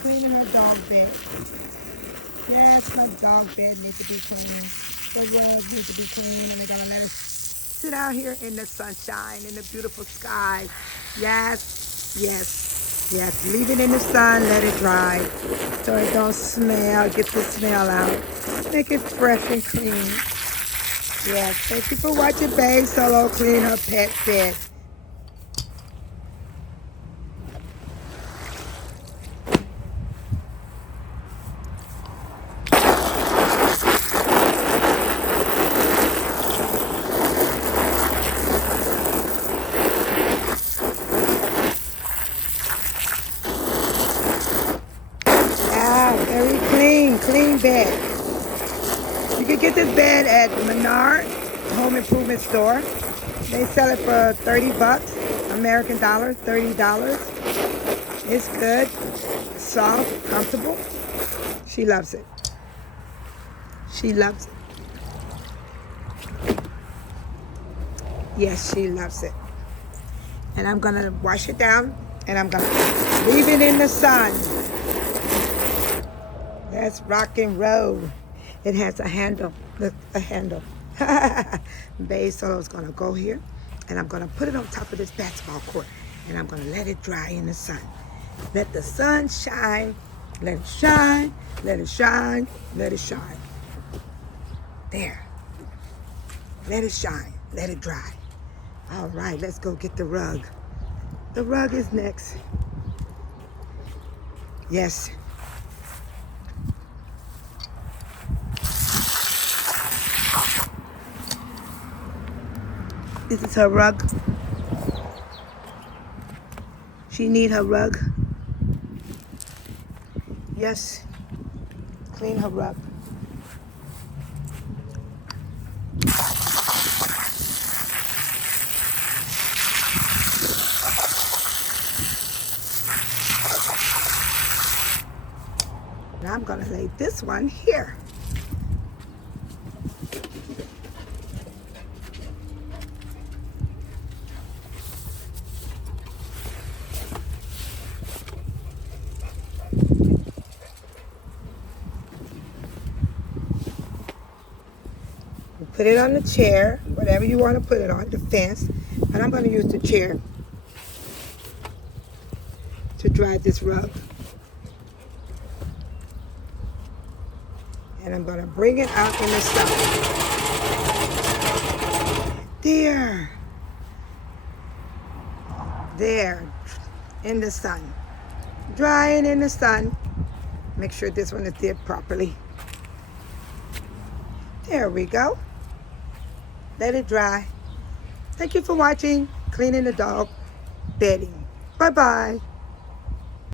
cleaning her dog bed. Yes, her dog bed needs to be clean. The rug needs to be clean, and we're gonna let it sit out here in the sunshine, in the beautiful sky. Yes, yes, yes. Leave it in the sun, let it dry, so it don't smell. Get the smell out. Make it fresh and clean. Yes, thank you for watching Babe Solo clean her pet bed. Ah, very clean, clean bed. You can get this bed at Menard Home Improvement Store. They sell it for 30 bucks, American dollars, $30. It's good, soft, comfortable. She loves it. She loves it. Yes, she loves it. And I'm gonna wash it down and I'm gonna leave it in the sun. Let's rock and roll. It has a handle. Look, a handle. Babe Solo's gonna go here and I'm gonna put it on top of this basketball court and I'm gonna let it dry in the sun. Let the sun shine. Let it shine. Let it shine. Let it shine. There. Let it shine. Let it dry. All right, let's go get the rug. The rug is next. Yes. This is her rug. She need her rug. Yes. Clean her rug. Now I'm gonna lay this one here. Put it on the chair, whatever you want to put it on, the fence. And I'm going to use the chair to dry this rug. And I'm going to bring it out in the sun. There. There. In the sun. Drying in the sun. Make sure this one is did properly. There we go. Let it dry. Thank you for watching Cleaning the Dog Bedding. Bye-bye.